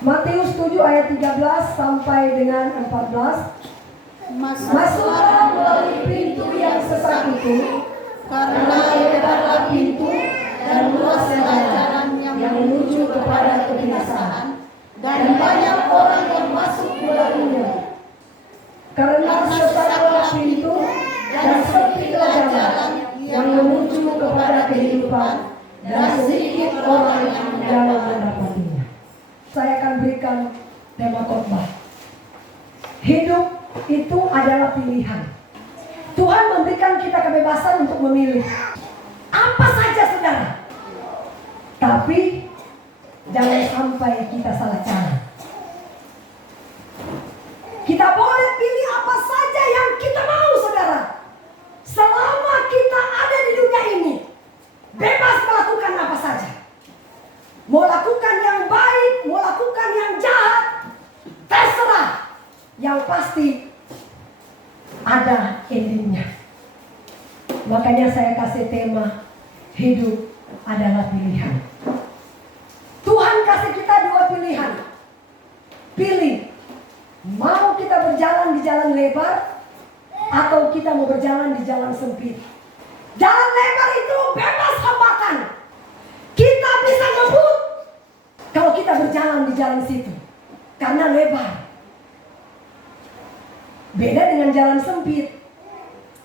Matius 7 ayat 13 sampai dengan 14. Masuklah melalui pintu yang sesak itu, karena lebarlah pintu dan luaslah jalan yang menuju kepada kebinasaan, dan banyak orang yang masuk melarinya. Karena sesaklah pintu dan sempitlah jalan yang menuju kepada kehidupan, dan sedikit orang yang menjalan mendapatinya. Saya akan berikan tema khotbah. Hidup itu adalah pilihan. Tuhan memberikan kita kebebasan untuk memilih apa saja, saudara. Tapi jangan sampai kita salah cara. Kita boleh pilih apa saja yang kita mau, saudara. Selama kita ada di dunia ini, bebas melakukan apa saja. Mau lakukan yang baik, mau lakukan yang jahat, terserah. Yang pasti ada endingnya. Makanya saya kasih tema, hidup adalah pilihan. Tuhan kasih kita dua pilihan. Pilih, mau kita berjalan di jalan lebar, atau kita mau berjalan di jalan sempit. Jalan lebar itu bebas hambatan. Kita bisa ngebut kalau kita berjalan di jalan situ, karena lebar. Beda dengan jalan sempit.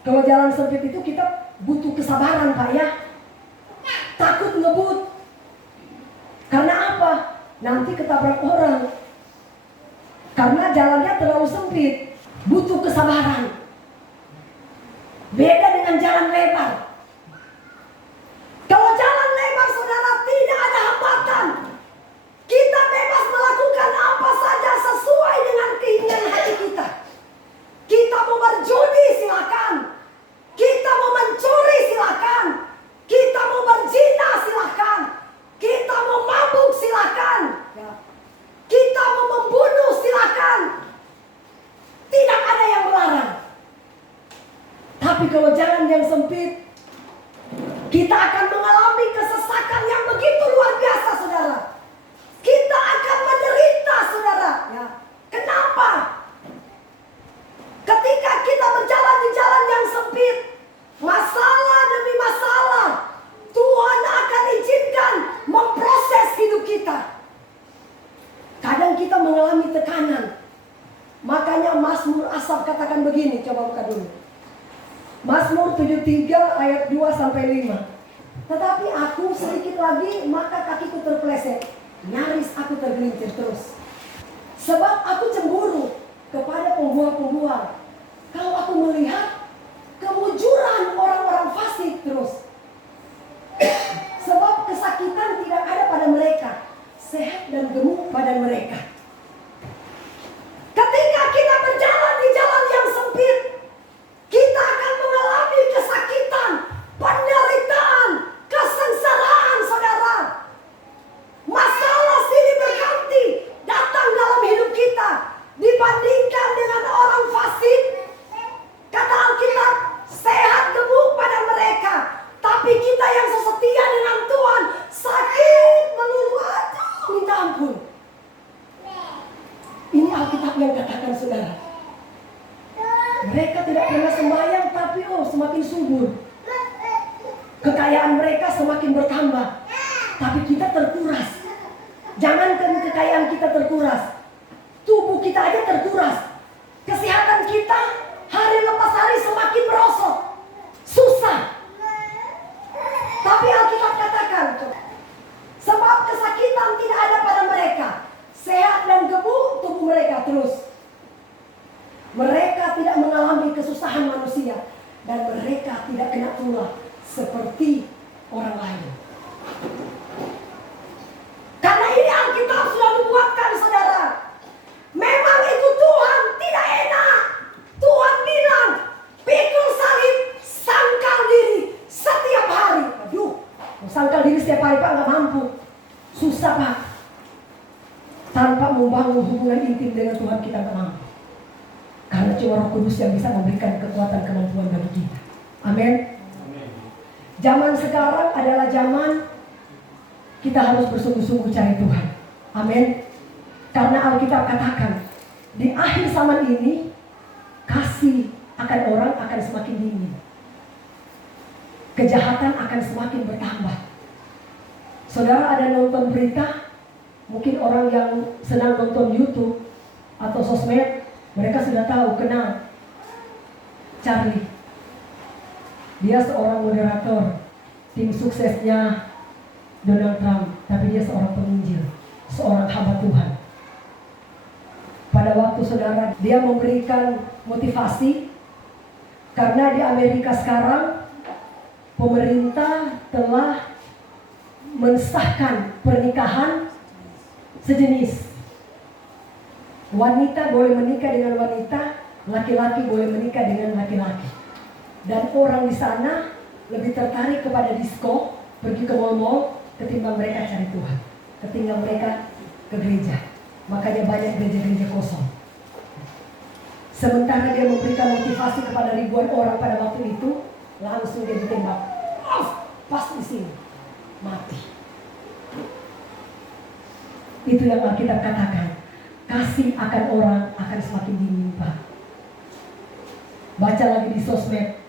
Kalau jalan sempit itu kita butuh kesabaran, Pak, ya. Takut ngebut. Karena apa? Nanti ketabrak orang. Karena jalannya terlalu sempit. Butuh kesabaran. Beda dengan jalan lebar. Kalau jalan lebar, saudara, tidak ada hambatan. Kita bebas melakukan apa saja sesuai dengan keinginan hati kita. Kita mau berjudi, silakan. Kita mau mencuri, silakan. Kita mau berzina, silakan. Kita mau mabuk, silakan. Kita mau membunuh, silakan. Tidak ada yang melarang. Tapi kalau jalan yang sempit, kita akan mengalami kesesakan yang begitu luar biasa, saudara. Kita akan menderita, saudara. Ya. Kenapa? Ketika kita berjalan di jalan yang sempit, masalah demi masalah, Tuhan akan izinkan memproses hidup kita. Kadang kita mengalami tekanan. Makanya Mazmur Asaf katakan begini, coba buka dulu. Mazmur 73 ayat 2 sampai 5. Tetapi aku sedikit lagi maka kakiku terpeleset, nyaris aku tergelincir terus. Sebab aku cemburu kepada pembual-pembual. Kalau aku melihat kemujuran orang-orang fasik terus. Sebab kesakitan tidak ada pada mereka, sehat dan gemuk badan mereka. Ketika kita berjalan di jalan yang sempit, kita akan mengalami kesakitan, penderitaan, kesengsaraan, saudara. Masalah silih berganti datang dalam hidup kita. Dibandingkan dengan orang fasik, kata Alkitab, sehat gemuk pada mereka. Tapi kita yang sesetia dengan Tuhan, sakit melulu, aduh minta ampun. Ini Alkitab yang katakan, saudara. Mereka tidak pernah sembahyang, tapi semakin subur. Kekayaan mereka semakin bertambah, tapi kita terkuras. Jangankan kekayaan kita terkuras, tubuh kita aja terkuras. Kesehatan kita hari lepas hari semakin merosot. Susah. Tapi Alkitab katakan, sebab kesakitan tidak ada pada mereka, sehat dan gemuk tubuh mereka terus. Mereka tidak mengalami kesusahan manusia, dan mereka tidak kena tulah seperti orang lain. Karena ini Alkitab sudah membuatkan, saudara. Memang itu Tuhan tidak enak. Tuhan bilang, pikul salib, sangkal diri setiap hari. Aduh, sangkal diri setiap hari, Pak, nggak mampu. Susah, Pak. Tanpa membangun hubungan intim dengan Tuhan, kita nggak mampu. Karena cuma Roh Kudus yang bisa memberikan kekuatan kemampuan bagi kita. Amin. Zaman sekarang adalah zaman kita harus bersungguh-sungguh cari Tuhan. Amin. Karena Alkitab katakan, di akhir zaman ini, kasih akan orang akan semakin dingin. Kejahatan akan semakin bertambah. Saudara ada nonton berita, mungkin orang yang senang nonton YouTube atau sosmed, mereka sudah tahu, kenal Charlie. Dia seorang moderator, tim suksesnya Donald Trump, tapi dia seorang penginjil, seorang hamba Tuhan. Pada waktu saudara, dia memberikan motivasi, karena di Amerika sekarang, pemerintah telah mensahkan pernikahan sejenis. Wanita boleh menikah dengan wanita, laki-laki boleh menikah dengan laki-laki. Dan orang di sana lebih tertarik kepada disko, pergi ke mall-mall, ketimbang mereka cari Tuhan, ketimbang mereka ke gereja. Makanya banyak gereja-gereja kosong. Sementara dia memberikan motivasi kepada ribuan orang pada waktu itu, langsung dia ditembak. Pas di sini, mati. Itu yang Alkitab katakan. Kasih akan orang akan semakin dingin, Pak. Baca lagi di sosmed.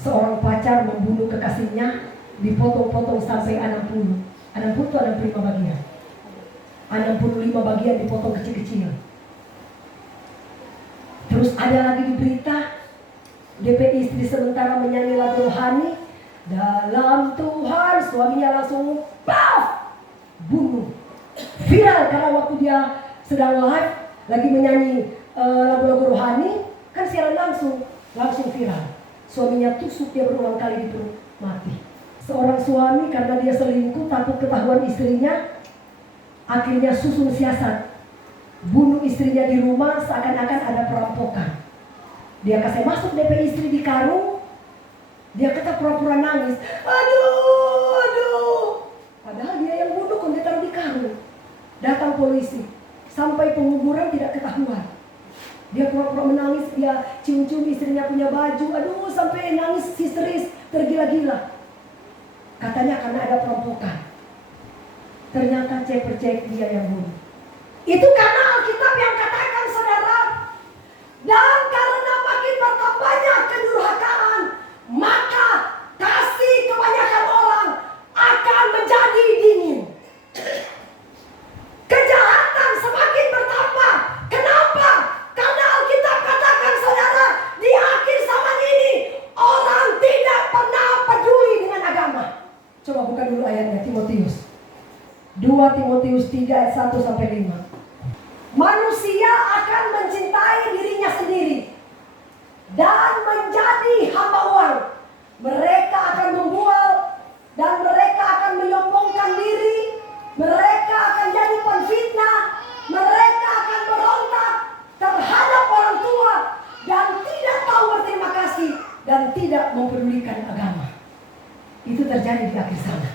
Seorang pacar membunuh kekasihnya, dipotong-potong sampai 60. 60 itu 65 bagian. 65 bagian dipotong kecil-kecil. Terus ada lagi di berita, DP istri sementara menyanyi lagu rohani, dalam Tuhan, suaminya langsung bunuh. Viral karena waktu dia sedang live lagi menyanyi lagu-lagu rohani, kan siaran langsung viral. Suaminya tusuk dia berulang kali di perut, mati. Seorang suami karena dia selingkuh, takut ketahuan istrinya, akhirnya susun siasat, bunuh istrinya di rumah seakan-akan ada perampokan. Dia kasih masuk DP istri di karung, dia kata pura-pura nangis, aduh. Padahal dia yang bunuh, kan dia taruh di karung. Datang polisi, sampai penguburan tidak ketahuan. Dia pura-pura menangis, dia cium-cium istrinya punya baju, aduh sampai nangis histeris, tergila-gila. Katanya karena ada perampokan. Ternyata cek dia yang bunuh. Itu karena Alkitab yang katakan, saudara. Dan karena makin bertambahnya kedurhakaan, maka kasih kebanyakan orang akan menjadi dingin. Kejahatan semakin bertambah. Kenapa? Karena Alkitab katakan, saudara, di akhir zaman ini orang tidak pernah peduli dengan agama. Coba buka dulu ayatnya, Timotius 2 Timotius 3 ayat 1-5. Manusia akan mencintai dirinya sendiri dan menjadi hamba uang. Mereka akan membual dan mereka akan menyombongkan diri. Mereka akan jadi penfitnah. Mereka akan berontak terhadap orang tua dan tidak tahu berterima kasih dan tidak mempedulikan agama. Itu terjadi di akhir zaman.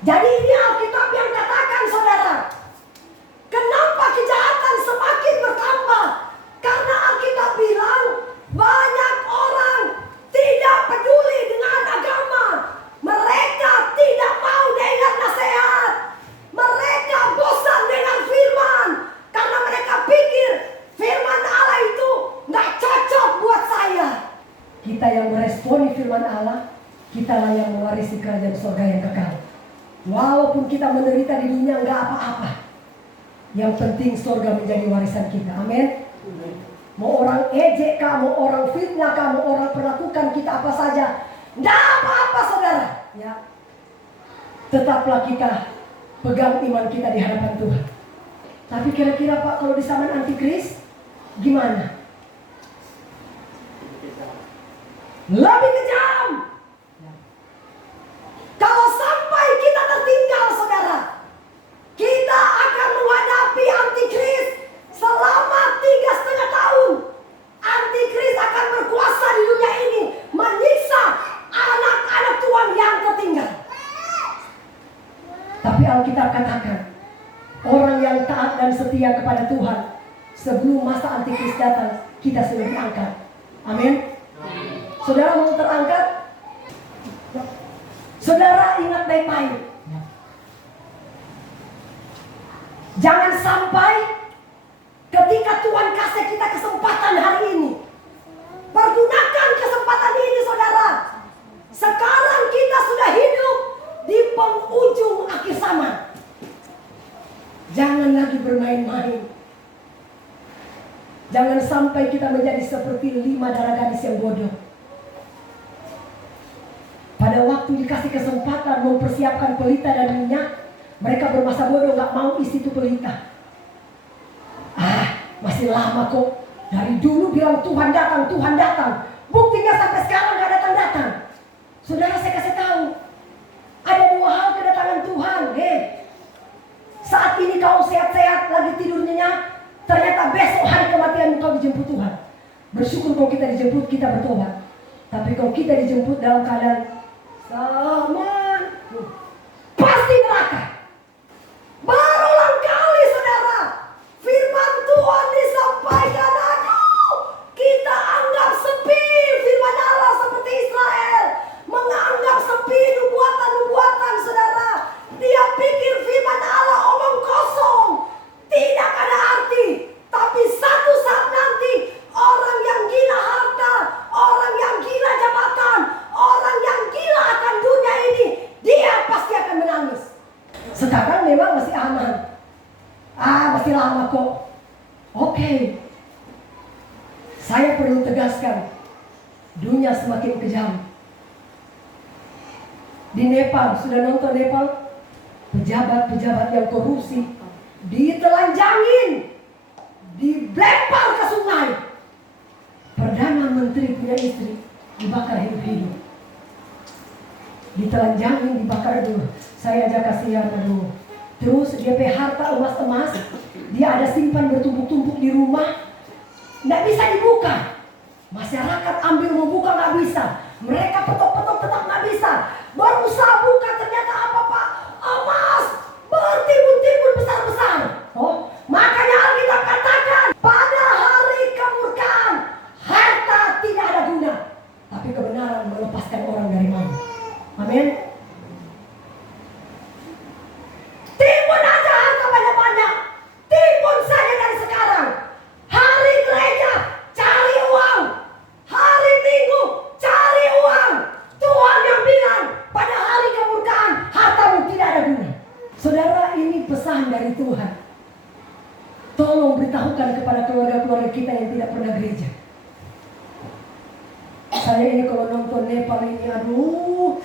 Jadi ini Alkitab yang katakan, saudara. Kenapa kejahatan semakin bertambah? Karena Alkitab bilang banyak orang tidak peduli dengan agama. Mereka tidak mau dengar nasihat. Mereka bosan dengan firman. Karena mereka pikir firman Allah itu gak cocok buat saya. Kita yang meresponi firman Allah, kitalah yang mewarisi kerajaan surga yang kekal. Walaupun kita menderita di dunia gak apa-apa. Yang penting surga menjadi warisan kita. Amin. Mau orang ejek kah, mau orang fitnah kah, mau orang perlakukan kita apa saja, tidak apa-apa, saudara. Ya. Tetaplah kita pegang iman kita di hadapan Tuhan. Tapi kira-kira Pak, kalau di zaman antikris gimana? Lebih kejam. Kalau sampai kita tertinggal, saudara, kita akan menghadapi antikris selama 3,5 tahun. Antikris akan berkuasa di dunia ini, menyiksa anak-anak Tuhan yang tertinggal. Tapi Alkitab katakan, orang yang taat dan setia kepada Tuhan, sebelum masa antikris datang, kita sudah diangkat. Amin. Saudara mau terangkat? Saudara ingat baik-baik. Jangan sampai ketika Tuhan kasih kita kesempatan hari ini, pergunakan kesempatan ini saudara. Sekarang kita sudah hidup di penghujung akhir zaman. Jangan lagi bermain-main. Jangan sampai kita menjadi seperti 5 darah gadis yang bodoh. Pada waktu dikasih kesempatan mempersiapkan pelita dan minyak, mereka bermasa bodoh, gak mau isi itu pelita. Masih lama kok. Dari dulu bilang Tuhan datang, Tuhan datang. Buktinya sampai sekarang gak datang-datang. Saudara, saya kasih tahu, ada 2 hal kedatangan Tuhan. Saat ini kau sehat-sehat lagi tidur nyenyak, ternyata besok hari kematian kau dijemput Tuhan. Bersyukur kalau kita dijemput, kita bertobat. Tapi kalau kita dijemput dalam keadaan selamat, pasti neraka. Berulang kali saudara, firman Tuhan disampaikan, aduh, kita anggap sepi firman Allah seperti Israel. Menganggap sepi nubuatan-nubuatan saudara. Dia pikir firman Allah omong kosong, tidak ada arti. Tapi satu saat nanti, orang yang gila harta, orang yang gila jabatan, orang yang gila akan dunia ini, dia pasti akan menangis. Sekarang memang masih aman. Masih lama kok. Oke. Saya perlu tegaskan, dunia semakin kejam. Di Nepal, sudah nonton Nepal? Pejabat-pejabat yang korupsi ditelanjangin, dilempar ke sungai. Perdana Menteri punya istri dibakar hidup-hidup, ditelanjangin, dibakar dulu. Saya aja kasihan, aduh. Terus dia punya harta emas-emas, dia ada simpan bertumpuk-tumpuk di rumah, nggak bisa dibuka. Masyarakat ambil mau buka nggak bisa, mereka petok-petok tetap nggak bisa. Berusaha buka, ternyata apa Pak? Emas bertimbun-timbun besar-besar. Makanya Alkitab katakan, pada hari kemurkaan harta tidak ada guna, tapi kebenaran melepaskan orang dari maut. Amin. Timbun aja harta banyak-banyak, timbun saja dari sekarang. Hari gereja cari uang, hari Minggu cari uang. Tuhan yang bilang pada hari kemurkaan hartamu tidak ada guna. Saudara, ini pesan dari Tuhan. Tolong beritahukan kepada keluarga-keluarga kita yang tidak pernah gereja. Saya ini kalau nonton Nepal ini, aduh.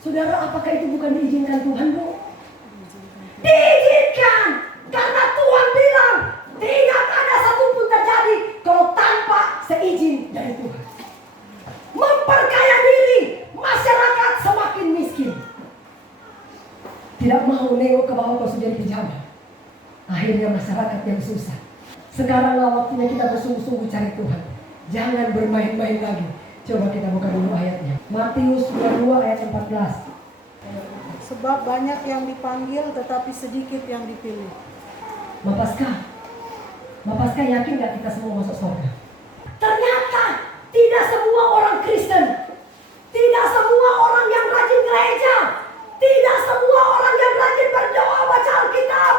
Saudara, apakah itu bukan diizinkan Tuhan, Bu? Diizinkan. Karena Tuhan bilang, tidak ada satupun terjadi kalau tanpa seizin dari Tuhan. Memperkaya diri, masyarakat semakin miskin. Tidak mau nengok ke bawah kalau sudah jadi pejabat. Akhirnya masyarakat yang susah. Sekaranglah waktunya kita bersungguh-sungguh cari Tuhan. Jangan bermain-main lagi. Coba kita buka dulu ayatnya. Matius 22 ayat 14. Sebab banyak yang dipanggil tetapi sedikit yang dipilih. Bapaskah yakin gak kita semua masuk surga? Ternyata tidak semua orang Kristen, tidak semua orang yang rajin gereja, tidak semua orang yang rajin berdoa baca Alkitab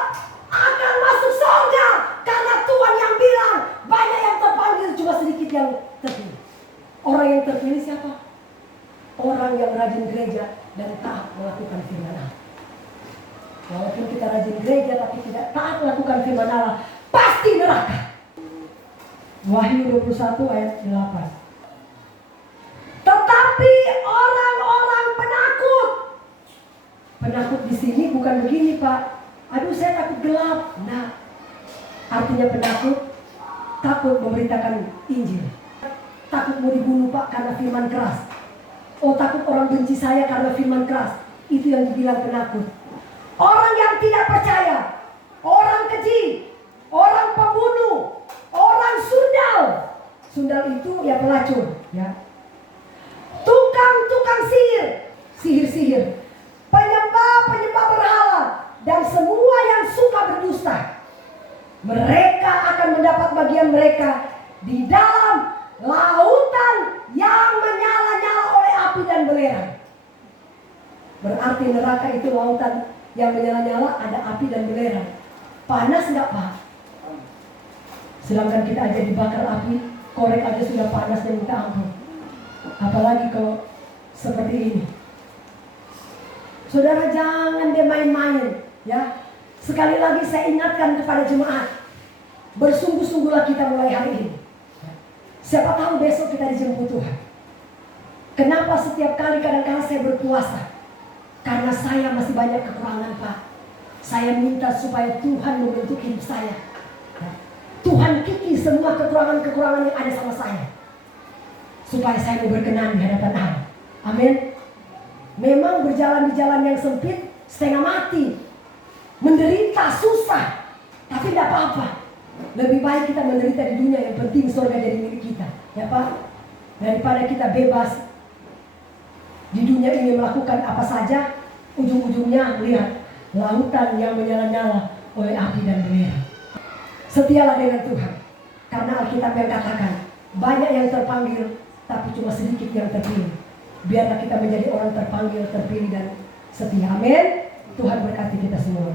akan masuk surga. Karena Tuhan yang bilang banyak yang terpanggil, cuma sedikit yang terpilih. Orang yang terpilih siapa? Orang yang rajin gereja dan taat melakukan firman Allah. Walaupun kita rajin gereja tapi tidak taat melakukan firman Allah, pasti neraka. Wahyu 21 ayat 8. Tetapi orang-orang penakut. Penakut di sini bukan begini, Pak. Aduh, saya takut gelap. Nah, artinya penakut, takut memberitakan Injil. Takut mau dibunuh, Pak, karena firman keras. Oh, takut orang benci saya karena firman keras. Itu yang dibilang penakut. Orang yang tidak percaya, orang keji, orang pembunuh, orang sundal. Sundal itu ya pelacur, ya. Tukang-tukang sihir, penyembah berhala, dan semua yang suka berdusta. Mereka akan mendapat bagian mereka di dalam lautan yang menyala-nyala oleh api dan belerang. Berarti neraka itu lautan yang menyala-nyala, ada api dan belerang. Panas nggak Pak? Sedangkan kita aja dibakar api, korek aja sudah panas dan minta ampun. Apalagi kalau seperti ini. Saudara jangan dia main-main, ya. Sekali lagi saya ingatkan kepada jemaat, bersungguh-sungguhlah kita mulai hari ini. Siapa tahu besok kita dijemput Tuhan. Kenapa setiap kali kadang-kadang saya berpuasa? Karena saya masih banyak kekurangan Pak. Saya minta supaya Tuhan membentuk hidup saya. Tuhan kikis semua kekurangan-kekurangan yang ada sama saya. Supaya saya mau berkenan di hadapan Allah. Amin. Memang berjalan di jalan yang sempit, setengah mati. Menderita, susah. Tapi tidak apa-apa. Lebih baik kita menderita di dunia, yang penting surga jadi milik kita. Ya Pak. Daripada kita bebas di dunia ini melakukan apa saja, ujung-ujungnya lihat lautan yang menyala-nyala oleh api dan belerang. Setialah dengan Tuhan, karena Alkitab yang katakan banyak yang terpanggil, tapi cuma sedikit yang terpilih. Biarlah kita menjadi orang terpanggil, terpilih dan setia. Amin. Tuhan berkati kita semua.